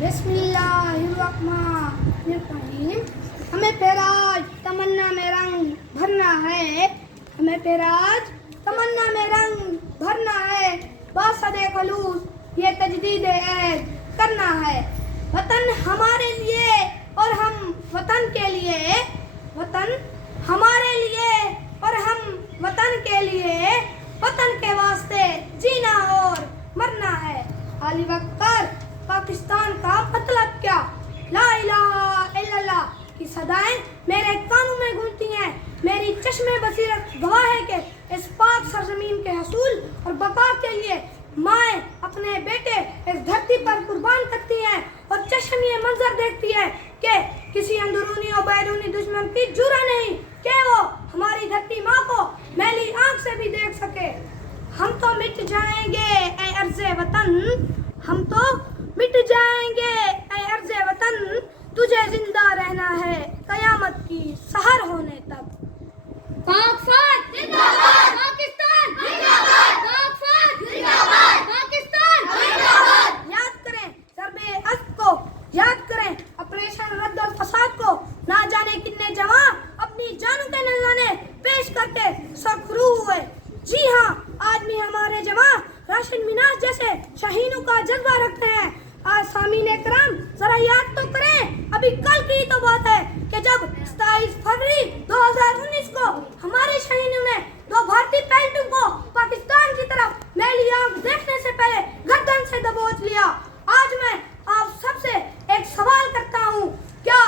बिस्मिल्लाहिर्रहमानिर्रहीम। हमें तेरा आज तमन्ना में रंग भरना है, हमें तेरा आज तमन्ना में रंग भरना है। बासदे खलूस ये तजदीद ऐद करना है। वतन हमारे लिए और हम वतन के लिए, वतन हमारे लिए और हम वतन के लिए, वतन के वास्ते जीना और मरना है। आली वक्कर पाकिस्तान का मतलब क्या? ला इलाहा इल्लल्लाह की सदाएं मेरे कानों में गूंजती हैं। मेरी चश्मे बसीरत गवाह है कि इस पाक सरजमीन के हसूल और बका के लिए माएँ अपने बेटे इस धरती पर कुर्बान करती हैं और चश्म ये मंजर देखती है कि किसी अंदरूनी और बैरूनी दुश्मन की जुरा नहीं कि वो हमारी धरती माँ को मैली आंख से भी देख सके। हम तो मिट जाएंगे ऐ अर्ज़े वतन, हम तो मिट जाएंगे ऐ अर्ज़े वतन, तुझे जिंदा रहना है कयामत की सहर होने तक। पाक फौज जिंदाबाद, पाकिस्तान जिंदाबाद, पाक फौज जिंदाबाद, पाकिस्तान जिंदाबाद। याद करें ज़रबे अज़्ब को, याद करें ऑपरेशन रद्द और फसाद को। ना जाने कितने जवां अपनी जानों के नजराने पेश करके सरखरू हुए। जी हाँ, आज भी हमारे जवां राशिद मिनास जैसे शहीदों का जज्बा रखते हैं। आज सामीन इकराम जरा याद तो करें, अभी कल की तो बात है कि जब 27 फरवरी 2019 को हमारे शहीदों ने दो भारतीय पायलटों को पाकिस्तान की तरफ मैली आंख देखने से पहले गर्दन से दबोच लिया। आज मैं आप सबसे एक सवाल करता हूँ, क्या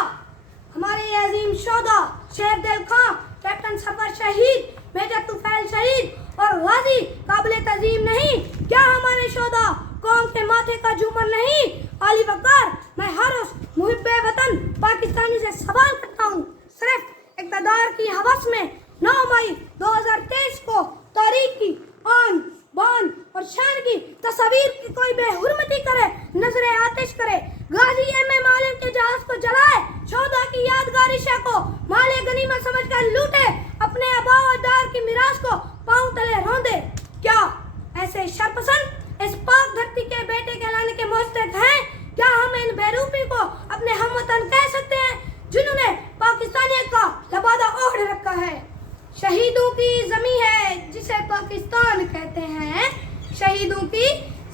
हमारे अजीम शोधा शेर दिल खां, कैप्टन सफर शहीद, मेजर तुफैल शहीद और गाजी काबिल तजीम नहीं? क्या हमारे शोधा कौम के माथे का झूमर नहीं? आली वकार, मैं हर उस मुहिब्बे वतन पाकिस्तानी से सवाल करता हूँ, सिर्फ इक़्तिदार की हवस में 9 मई 2023 को तारीख की आन बान और शान की तस्वीर की कोई बेहुरमती करे, नजरे आतिश करे, गाजी एम.ए. मालिम के जहाज को जलाए, शोधा की यादगार इशा को माले गनीमत समझकर लूटे, अपने आबा व अजदाद की मिरास को पांव तले रौंदे। क्या ऐसे शरपसंद इस पाक धरती के बेटे कहलाने के मुस्तहिक हैं? क्या हम इन बेरूपी को अपने हमवतन कह सकते हैं जिन्होंने पाकिस्तानियत का लबादा ओढ़ रखा है? शहीदों की ज़मीं है जिसे पाकिस्तान कहते हैं, शहीदों की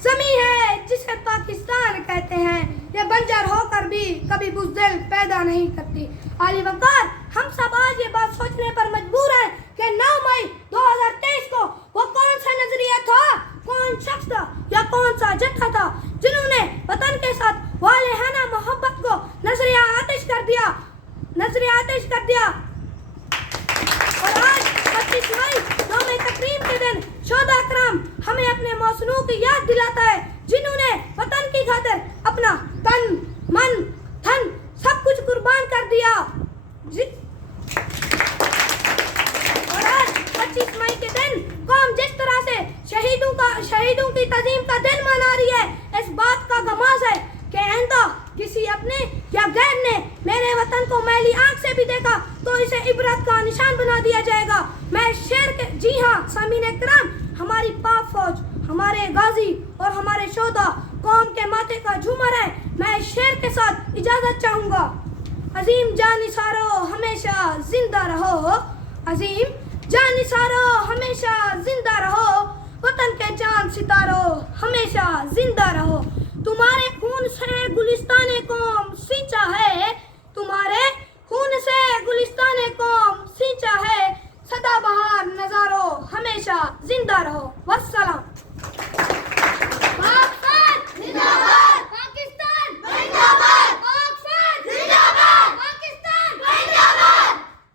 ज़मीं है जिसे पाकिस्तान कहते हैं। ये बंजर होकर भी कभी बुज़दिल पैदा नहीं करती। आली वकार, हम सब आज ये बात सोचने पर मजबूर हैं कि 9 मई 2023 को वो कौन सा नजरिया था, कौन शख्स था या कौन सा जत्था था जिन्होंने वतन के साथ वालेहाना मोहब्बत को नजरिया आतिश कर दिया, नजरिया आतिश कर दिया। और आज 25 मई यौम तकरीम के दिन शोधा कराम हमें अपने मौसनू की याद दिलाता है जिन्होंने वतन की खातिर अपना तन मन धन सब कुछ कुर्बान कर दिया। और आज 25 मई के दिन कौम जिस तरह से शहीदों की तज़ीम का दिन मना रही है, इस बात का गमाज़ है कि आइंदा किसी अपने या गैर ने मेरे वतन को मैली आंख से भी देखा तो इसे इबरत का निशान बना दिया जाएगा। मैं शेर के, जी हाँ सामीन इकराम, हमारी पाक फौज, हमारे गाजी और हमारे शोधा कौम के माथे का झूमर है। मैं शेर के साथ इजाजत चाहूँगा। अजीम जानिसारो हमेशा जिंदा रहो, अजीम जानिसारो हमेशा जिंदा रहो, वतन के चांद सितारो हमेशा जिंदा रहो। तुम्हारे खून से गुलिस्तान कौम सींचा है, तुम्हारे खून से गुलिस्तान कौम सींचा है, सदाबहार नजारो हमेशा जिंदा रहो। वस्सलाम।